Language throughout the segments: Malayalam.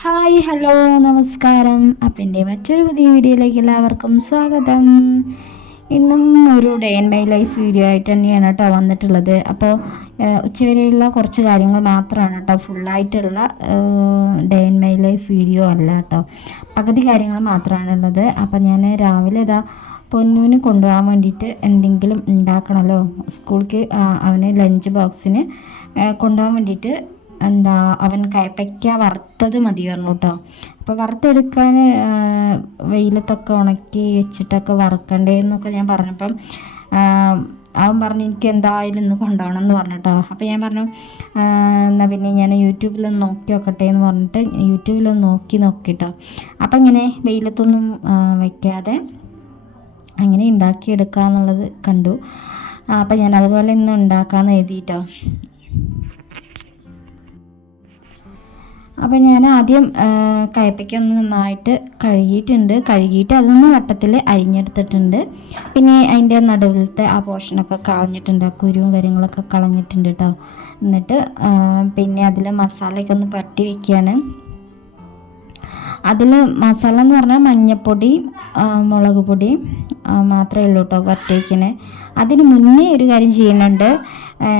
ഹായ് ഹലോ നമസ്കാരം. അപ്പം എന്റെ മറ്റൊരു പുതിയ വീഡിയോയിലേക്ക് എല്ലാവർക്കും സ്വാഗതം. ഇന്നും ഒരു day and my life video ആയിട്ട് തന്നെയാണ് കേട്ടോ വന്നിട്ടുള്ളത്. അപ്പോൾ ഉച്ചവരെയുള്ള കുറച്ച് കാര്യങ്ങൾ മാത്രമാണ് കേട്ടോ ഫുള്ളായിട്ടുള്ള day and my life video അല്ല കേട്ടോ പകുതി കാര്യങ്ങൾ മാത്രമാണ് ഉള്ളത്. അപ്പം ഞാൻ രാവിലെ ഇതാ പൊന്നൂന് കൊണ്ടുപോകാൻ വേണ്ടിയിട്ട് എന്തെങ്കിലും ഉണ്ടാക്കണമല്ലോ സ്കൂൾക്ക് അവന് ലഞ്ച് ബോക്സിന് കൊണ്ടുപോകാൻ വേണ്ടിയിട്ട് എന്താ അവൻ കയപ്പയ്ക്ക വറുത്തത് മതി പറഞ്ഞു കേട്ടോ അപ്പോൾ വറുത്തെടുക്കാൻ വെയിലത്തൊക്കെ ഉണക്കി വെച്ചിട്ടൊക്കെ വറുക്കണ്ടേന്നൊക്കെ ഞാൻ പറഞ്ഞപ്പം അവൻ പറഞ്ഞു എനിക്ക് എന്തായാലും ഇന്ന് കൊണ്ടുപോകണം എന്ന് പറഞ്ഞിട്ടോ അപ്പോൾ ഞാൻ പറഞ്ഞു എന്നാൽ പിന്നെ ഞാൻ യൂട്യൂബിലൊന്ന് നോക്കി നോക്കട്ടെ എന്ന് പറഞ്ഞിട്ട് യൂട്യൂബിലൊന്ന് നോക്കി നോക്കിട്ടോ അപ്പം ഇങ്ങനെ വെയിലത്തൊന്നും വയ്ക്കാതെ അങ്ങനെ ഉണ്ടാക്കിയെടുക്കുക എന്നുള്ളത് കണ്ടു അപ്പം ഞാൻ അതുപോലെ ഇന്ന് ഉണ്ടാക്കാമെന്ന് എഴുതിയിട്ടോ അപ്പോൾ ഞാൻ ആദ്യം കയ്പ്പയ്ക്ക ഒന്ന് നന്നായിട്ട് കഴുകിയിട്ടുണ്ട്. കഴുകിയിട്ട് അതൊന്ന് വട്ടത്തിൽ അരിഞ്ഞെടുത്തിട്ടുണ്ട്. പിന്നെ അതിന്റെ നടുവിലത്തെ ആ പോർഷനൊക്കെ കളഞ്ഞിട്ടുണ്ട്. ആ കുരുവും കാര്യങ്ങളൊക്കെ കളഞ്ഞിട്ടുണ്ട് കേട്ടോ എന്നിട്ട് പിന്നെ അതിൽ മസാലയൊക്കെ ഒന്ന് പട്ടി വയ്ക്കുകയാണ് അതിൽ മസാല എന്ന് പറഞ്ഞാൽ മഞ്ഞൾപ്പൊടി മുളക് പൊടി മാത്രമേ ഉള്ളൂ കേട്ടോ വറ്റയ്ക്കണേ അതിന് മുന്നേ ഒരു കാര്യം ചെയ്യുന്നുണ്ട്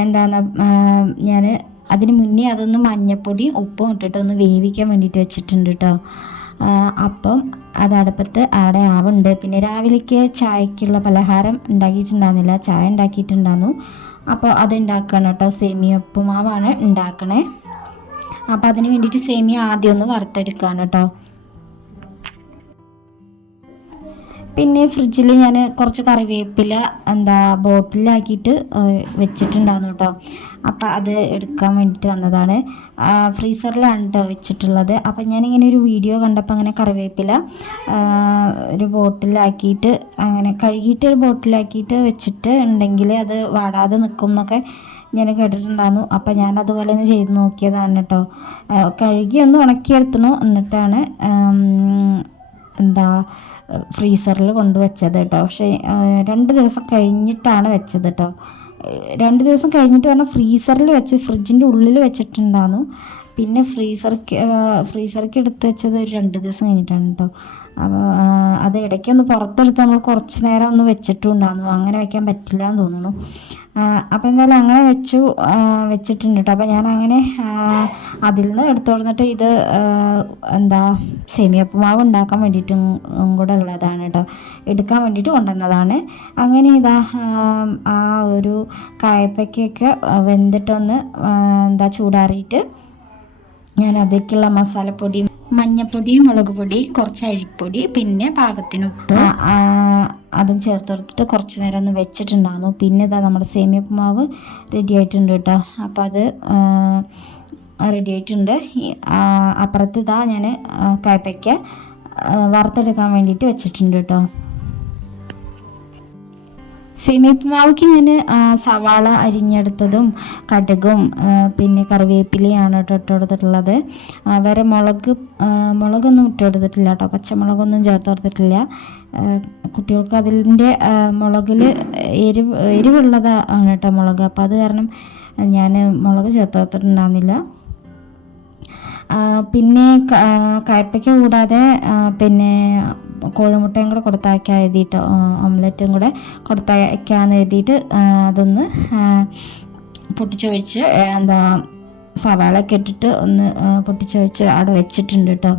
എന്താണ് ഞാൻ അതിന് മുന്നേ അതൊന്ന് മഞ്ഞപ്പൊടി ഉപ്പും ഇട്ടിട്ട് ഒന്ന് വേവിക്കാൻ വേണ്ടിയിട്ട് വെച്ചിട്ടുണ്ട് കേട്ടോ അപ്പം അത് അടുപ്പത്ത് അവിടെ ആവുന്നുണ്ട് പിന്നെ രാവിലേക്ക് ചായക്കുള്ള പലഹാരം ഉണ്ടാക്കിയിട്ടുണ്ടാകുന്നില്ല ചായ ഉണ്ടാക്കിയിട്ടുണ്ടായിരുന്നു. അപ്പോൾ അത് ഉണ്ടാക്കണം കേട്ടോ സേമിയ ഉപ്പുമാവാണ് ഉണ്ടാക്കണേ. അപ്പോൾ അതിന് വേണ്ടിയിട്ട് സേമിയ ആദ്യം ഒന്ന് വറുത്തെടുക്കുകയാണ് കേട്ടോ പിന്നെ ഫ്രിഡ്ജിൽ ഞാൻ കുറച്ച് കറിവേപ്പില എന്താ ബോട്ടിലാക്കിയിട്ട് വെച്ചിട്ടുണ്ടായിരുന്നു കേട്ടോ അപ്പോൾ അത് എടുക്കാൻ വേണ്ടിയിട്ട് വന്നതാണ്. ഫ്രീസറിലാണ് കേട്ടോ വെച്ചിട്ടുള്ളത്. അപ്പം ഞാനിങ്ങനെ ഒരു വീഡിയോ കണ്ടപ്പോൾ അങ്ങനെ കറിവേപ്പില ഒരു ബോട്ടിലാക്കിയിട്ട് അങ്ങനെ കഴുകിയിട്ട് ഒരു ബോട്ടിലാക്കിയിട്ട് വെച്ചിട്ട് ഉണ്ടെങ്കിൽ അത് വാടാതെ നിൽക്കും എന്നൊക്കെ ഞാൻ കേട്ടിട്ടുണ്ടായിരുന്നു. അപ്പം ഞാൻ അതുപോലെ ഒന്ന് ചെയ്ത് നോക്കിയതാണ് കേട്ടോ കഴുകി ഒന്ന് ഉണക്കിയെടുത്തണു. എന്നിട്ടാണ് എന്താ ഫ്രീസറിൽ കൊണ്ട് വെച്ചത് കേട്ടോ. പക്ഷേ രണ്ട് ദിവസം കഴിഞ്ഞിട്ടാണ് വെച്ചത് കേട്ടോ. രണ്ട് ദിവസം കഴിഞ്ഞിട്ട് പറഞ്ഞാൽ ഫ്രീസറിൽ വെച്ച് ഫ്രിഡ്ജിന്റെ ഉള്ളിൽ വെച്ചിട്ടുണ്ടായിരുന്നു പിന്നെ ഫ്രീസർക്ക് ഫ്രീസർക്ക് എടുത്ത് വെച്ചത് ഒരു രണ്ട് ദിവസം കഴിഞ്ഞിട്ടാണ് കേട്ടോ. അപ്പോൾ അത് ഇടയ്ക്കൊന്ന് പുറത്തെടുത്ത് നമ്മൾ കുറച്ച് നേരം ഒന്ന് വെച്ചിട്ടുണ്ടായിരുന്നു അങ്ങനെ വയ്ക്കാൻ പറ്റില്ല എന്ന് തോന്നുന്നു. അപ്പോൾ എന്തായാലും അങ്ങനെ വെച്ചു വെച്ചിട്ടുണ്ട് കേട്ടോ അപ്പോൾ ഞാൻ അങ്ങനെ അതിൽ നിന്ന് എടുത്തു കൊടുത്തിട്ട് ഇത് എന്താ സേമിയപ്പുമാവ് ഉണ്ടാക്കാൻ വേണ്ടിയിട്ടും കൂടെ ഉള്ളതാണ് കേട്ടോ എടുക്കാൻ വേണ്ടിയിട്ട് കൊണ്ടുവന്നതാണ്. അങ്ങനെ ഇതാ ആ ഒരു കായപ്പയ്ക്കൊക്കെ വെന്തിട്ടൊന്ന് എന്താ ചൂടാറിയിട്ട് ഞാൻ അതിലേക്കുള്ള മസാലപ്പൊടി മഞ്ഞപ്പൊടി മുളക് പൊടി കുറച്ച് അരിപ്പൊടി പിന്നെ പാകത്തിന് ഉപ്പ്. അതും ചേർത്തെടുത്തിട്ട് കുറച്ച് നേരം ഒന്ന് വെച്ചിട്ടുണ്ടായിരുന്നു. പിന്നെ ഇതാ നമ്മുടെ സേമിയ മാവ് റെഡി ആയിട്ടുണ്ട് കേട്ടോ. അപ്പോൾ അത് റെഡി ആയിട്ടുണ്ട്. അപ്പുറത്ത് ഇതാ ഞാൻ കയ്പയ്ക്ക വറുത്തെടുക്കാൻ വേണ്ടിയിട്ട് വെച്ചിട്ടുണ്ട് കേട്ടോ. സേമിയപ്പുമാവയ്ക്ക് ഞാൻ സവാള അരിഞ്ഞെടുത്തതും കടുകും പിന്നെ കറിവേപ്പിലയാണ് കേട്ടോ ഇട്ട് കൊടുത്തിട്ടുള്ളത് വേറെ മുളക് മുളകൊന്നും ഇട്ട് കൊടുത്തിട്ടില്ല കേട്ടോ. പച്ചമുളകൊന്നും ചേർത്ത് കൊടുത്തിട്ടില്ല. കുട്ടികൾക്ക് അതിന്റെ മുളകിൽ എരിവ് എരിവുള്ളതാണ് കേട്ടോ മുളക്. അപ്പോൾ അത് കാരണം ഞാൻ മുളക് ചേർത്ത് കൊടുത്തിട്ടുണ്ടാകുന്നില്ല പിന്നെ കയ്പ്പയ്ക്ക കൂടാതെ പിന്നെ കോഴിമുട്ടയും കൂടെ കൊടുത്തയക്കാൻ എഴുതിയിട്ട് ഓംലെറ്റും കൂടെ കൊടുത്തയക്കാന്ന് എഴുതിയിട്ട് അതൊന്ന് പൊട്ടിച്ചൊഴിച്ച് എന്താ സവാളയൊക്കെ ഇട്ടിട്ട് ഒന്ന് പൊട്ടിച്ചൊഴിച്ച് അവിടെ വെച്ചിട്ടുണ്ട് കേട്ടോ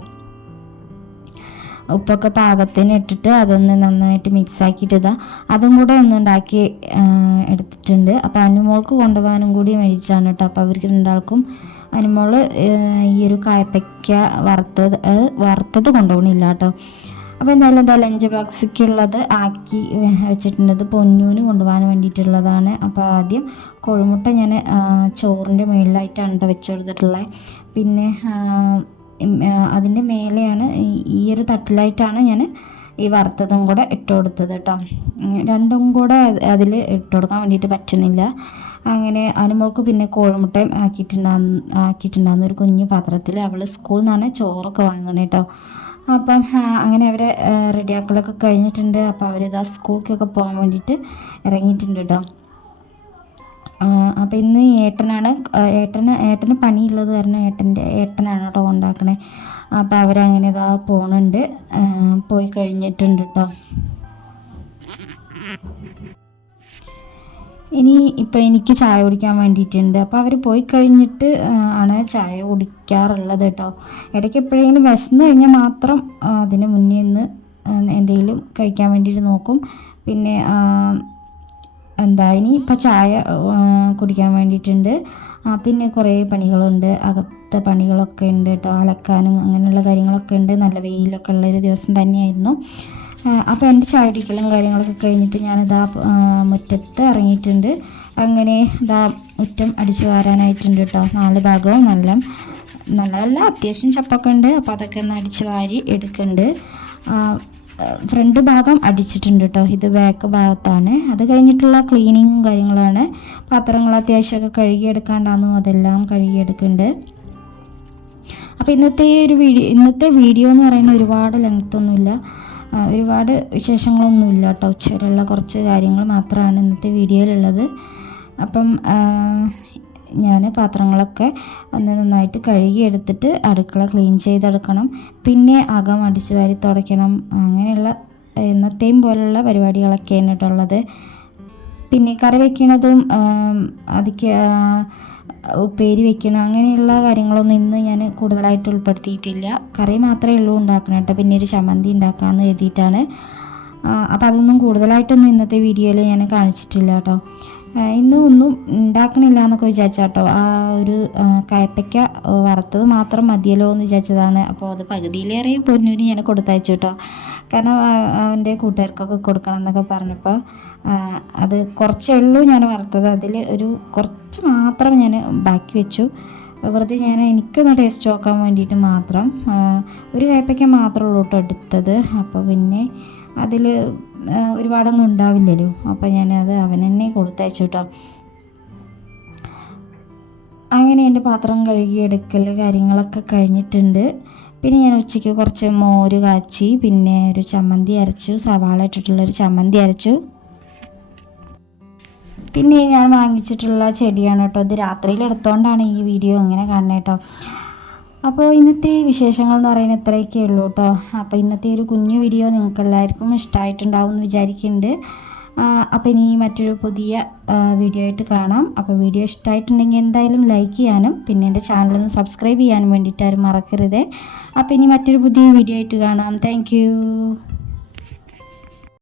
ഉപ്പൊക്കെ പാകത്തിന് ഇട്ടിട്ട് അതൊന്ന് നന്നായിട്ട് മിക്സ് ആക്കിയിട്ട് ഇതാ. അതും കൂടെ ഒന്ന് ഉണ്ടാക്കി എടുത്തിട്ടുണ്ട്. അപ്പോൾ അനുമോൾക്ക് കൊണ്ടുപോകാനും കൂടി വേണ്ടിയിട്ടാണ് കേട്ടോ അപ്പോൾ അവർക്ക് രണ്ടാൾക്കും അനുമോൾ ഈ ഒരു കായപ്പയ്ക്ക വറുത്തത് വറുത്തത് കൊണ്ടുപോകണില്ല കേട്ടോ. അപ്പോൾ എന്തായാലും എന്താ ലഞ്ച് ബോക്സിക്കുള്ളത് ആക്കി വെച്ചിട്ടുണ്ടത് പൊന്നൂന് കൊണ്ടുപോകാൻ വേണ്ടിയിട്ടുള്ളതാണ്. അപ്പോൾ ആദ്യം കോഴിമുട്ട ഞാൻ ചോറിന്റെ മുകളിലായിട്ടാണ് കേട്ടോ വെച്ച് കൊടുത്തിട്ടുള്ളത് പിന്നെ അതിന്റെ മേലെയാണ് ഈ ഒരു തട്ടിലായിട്ടാണ് ഞാൻ ഈ വറുത്തതും കൂടെ ഇട്ട് കൊടുത്തത് കേട്ടോ. രണ്ടും കൂടെ അതിൽ ഇട്ട് കൊടുക്കാൻ വേണ്ടിയിട്ട് പറ്റുന്നില്ല. അങ്ങനെ അനുമോൾക്ക് പിന്നെ കോഴിമുട്ടയും ആക്കിയിട്ടുണ്ടാകുന്ന ആക്കിയിട്ടുണ്ടാകുന്ന ഒരു കുഞ്ഞു പാത്രത്തിൽ അവൾ സ്കൂളിൽ നിന്നാണ് ചോറൊക്കെ വാങ്ങണേ കേട്ടോ അപ്പം അങ്ങനെ അവരെ റെഡിയാക്കലൊക്കെ കഴിഞ്ഞിട്ടുണ്ട്. അപ്പോൾ അവരിതാ സ്കൂളിലേക്കൊക്കെ പോകാൻ വേണ്ടിയിട്ട് ഇറങ്ങിയിട്ടുണ്ട് കേട്ടോ അപ്പോൾ ഇന്ന് ഏട്ടനാണ് ഏട്ടന് ഏട്ടന് പണിയുള്ളത് കാരണം ഏട്ടന്റെ ഏട്ടനാണ് കേട്ടോ കൊണ്ടാക്കണേ. അപ്പോൾ അവരങ്ങനെ ഇതാ പോകുന്നുണ്ട് പോയി കഴിഞ്ഞിട്ടുണ്ട് കേട്ടോ ഇനി ഇപ്പോൾ എനിക്ക് ചായ കുടിക്കാൻ വേണ്ടിയിട്ടുണ്ട്. അപ്പോൾ അവർ പോയി കഴിഞ്ഞിട്ട് ആണ് ചായ കുടിക്കാറുള്ളത് കേട്ടോ ഇടയ്ക്ക് എപ്പോഴെങ്കിലും വിശന്ന് കഴിഞ്ഞാൽ മാത്രം അതിന് മുന്നേ നിന്ന് എന്തെങ്കിലും കഴിക്കാൻ വേണ്ടിയിട്ട് നോക്കും. പിന്നെ എന്താ ഇനി ഇപ്പോൾ ചായ കുടിക്കാൻ വേണ്ടിയിട്ടുണ്ട്. പിന്നെ കുറേ പണികളുണ്ട്. അകത്തെ പണികളൊക്കെ ഉണ്ട് കേട്ടോ അലക്കാനും അങ്ങനെയുള്ള കാര്യങ്ങളൊക്കെ ഉണ്ട്. നല്ല വെയിലൊക്കെ ഉള്ളൊരു ദിവസം തന്നെയായിരുന്നു. അപ്പോൾ എന്റെ ചായ കുടിക്കലും കാര്യങ്ങളൊക്കെ കഴിഞ്ഞിട്ട് ഞാനിതാ മുറ്റത്ത് ഇറങ്ങിയിട്ടുണ്ട്. അങ്ങനെ ഇതാ മുറ്റം അടിച്ചു വാരാനായിട്ടുണ്ട് കേട്ടോ നാല് ഭാഗവും നല്ല നല്ല അത്യാവശ്യം ചപ്പൊക്കെ ഉണ്ട് അപ്പോൾ അതൊക്കെ ഒന്ന് അടിച്ച് വാരി എടുക്കുന്നുണ്ട് ഫ്രണ്ട് ഭാഗം അടിച്ചിട്ടുണ്ട് കേട്ടോ ഇത് ബാക്ക് ഭാഗത്താണ്. അത് കഴിഞ്ഞിട്ടുള്ള ക്ലീനിങ്ങും കാര്യങ്ങളാണ്. പാത്രങ്ങൾ അത്യാവശ്യമൊക്കെ കഴുകിയെടുക്കാണ്ടാന്നു അതെല്ലാം കഴുകിയെടുക്കുന്നുണ്ട് അപ്പോൾ ഇന്നത്തെ ഒരു വീഡിയോ ഇന്നത്തെ വീഡിയോ എന്ന് പറയുന്നത് ഒരുപാട് ലെങ്ത് ഒന്നുമില്ല. ആ, ഒരുപാട് വിശേഷങ്ങളൊന്നുമില്ല കേട്ടോ ഉച്ചവരെയുള്ള കുറച്ച് കാര്യങ്ങൾ മാത്രമാണ് ഇന്നത്തെ വീഡിയോയിലുള്ളത്. അപ്പം ഞാൻ പാത്രങ്ങളൊക്കെ ഒന്ന് നന്നായിട്ട് കഴുകിയെടുത്തിട്ട് അടുക്കള ക്ലീൻ ചെയ്തെടുക്കണം. പിന്നെ അകം അടിച്ചു വാരി തുടയ്ക്കണം. അങ്ങനെയുള്ള എന്നത്തെയും പോലുള്ള പരിപാടികളൊക്കെയാണ് കേട്ടോ ഉള്ളത്. പിന്നെ കറി വയ്ക്കണതും അതിക്ക് ഉപ്പേരി വെക്കണം അങ്ങനെയുള്ള കാര്യങ്ങളൊന്നും ഇന്ന് ഞാൻ കൂടുതലായിട്ട് ഉൾപ്പെടുത്തിയിട്ടില്ല. കറി മാത്രമേ ഉള്ളൂ ഉണ്ടാക്കണം കേട്ടോ. പിന്നെ ഒരു ചമ്മന്തി ഉണ്ടാക്കാമെന്ന് കരുതിയിട്ടാണ്. അപ്പോൾ അതൊന്നും കൂടുതലായിട്ടൊന്നും ഇന്നത്തെ വീഡിയോയിൽ ഞാൻ കാണിച്ചിട്ടില്ല കേട്ടോ. ഇന്ന് ഒന്നും ഉണ്ടാക്കണില്ല എന്നൊക്കെ വിചാരിച്ചാട്ടോ ആ ഒരു കയപ്പയ്ക്ക വറുത്തത് മാത്രം മതിയല്ലോ എന്ന് വിചാരിച്ചതാണ്. അപ്പോൾ അത് പകുതിയിലേറെ പൊന്നൂരി ഞാൻ കൊടുത്തയച്ചു കേട്ടോ. കാരണം അവന്റെ കൂട്ടുകാർക്കൊക്കെ കൊടുക്കണം എന്നൊക്കെ പറഞ്ഞപ്പോൾ അത് കുറച്ചേ ഉള്ളൂ ഞാൻ വറുത്തത്. അതിൽ ഒരു കുറച്ച് മാത്രം ഞാൻ ബാക്കി വെച്ചു. വെറുതെ ഞാൻ എനിക്കൊന്ന് ടേസ്റ്റ് നോക്കാൻ വേണ്ടിയിട്ട് മാത്രം ഒരു കയ്പയ്ക്ക് മാത്രമേ ഉള്ളൂ കേട്ടോ എടുത്തത്. അപ്പോൾ പിന്നെ അതിൽ ഒരുപാടൊന്നും ഉണ്ടാവില്ലല്ലോ. അപ്പോൾ ഞാനത് അവൻ തന്നെ കൊടുത്തയച്ചു കേട്ടോ. അങ്ങനെ എന്റെ പാത്രം കഴുകിയെടുക്കൽ കാര്യങ്ങളൊക്കെ കഴിഞ്ഞിട്ടുണ്ട്. പിന്നെ ഞാൻ ഉച്ചയ്ക്ക് കുറച്ച് മോര് കാച്ചി പിന്നെ ഒരു ചമ്മന്തി അരച്ചു സവാള ഇട്ടിട്ടുള്ളൊരു ചമ്മന്തി അരച്ചു. പിന്നെ ഞാൻ വാങ്ങിച്ചിട്ടുള്ള ചെടിയാണ് കേട്ടോ. ഇത് രാത്രിയിൽ എടുത്തോണ്ടാണ് ഈ വീഡിയോ ഇങ്ങനെ കാണുന്നത് കേട്ടോ. അപ്പോൾ ഇന്നത്തെ വിശേഷങ്ങൾ എന്ന് പറയുന്നത് ഇത്രയൊക്കെ ഉള്ളൂ കേട്ടോ. അപ്പോൾ ഇന്നത്തെ ഒരു കുഞ്ഞു വീഡിയോ നിങ്ങൾക്ക് എല്ലാവർക്കും ഇഷ്ടമായിട്ടുണ്ടാവും എന്ന് വിചാരിക്കുന്നുണ്ട്. അപ്പോൾ ഇനി മറ്റൊരു പുതിയ വീഡിയോ ആയിട്ട് കാണാം. അപ്പോൾ വീഡിയോ ഇഷ്ടമായിട്ടുണ്ടെങ്കിൽ എന്തായാലും ലൈക്ക് ചെയ്യാനും പിന്നെ എന്റെ ചാനലൊന്ന് സബ്സ്ക്രൈബ് ചെയ്യാനും വേണ്ടിയിട്ടാരും മറക്കരുത്. അപ്പോൾ ഇനി മറ്റൊരു പുതിയ വീഡിയോ ആയിട്ട് കാണാം. താങ്ക്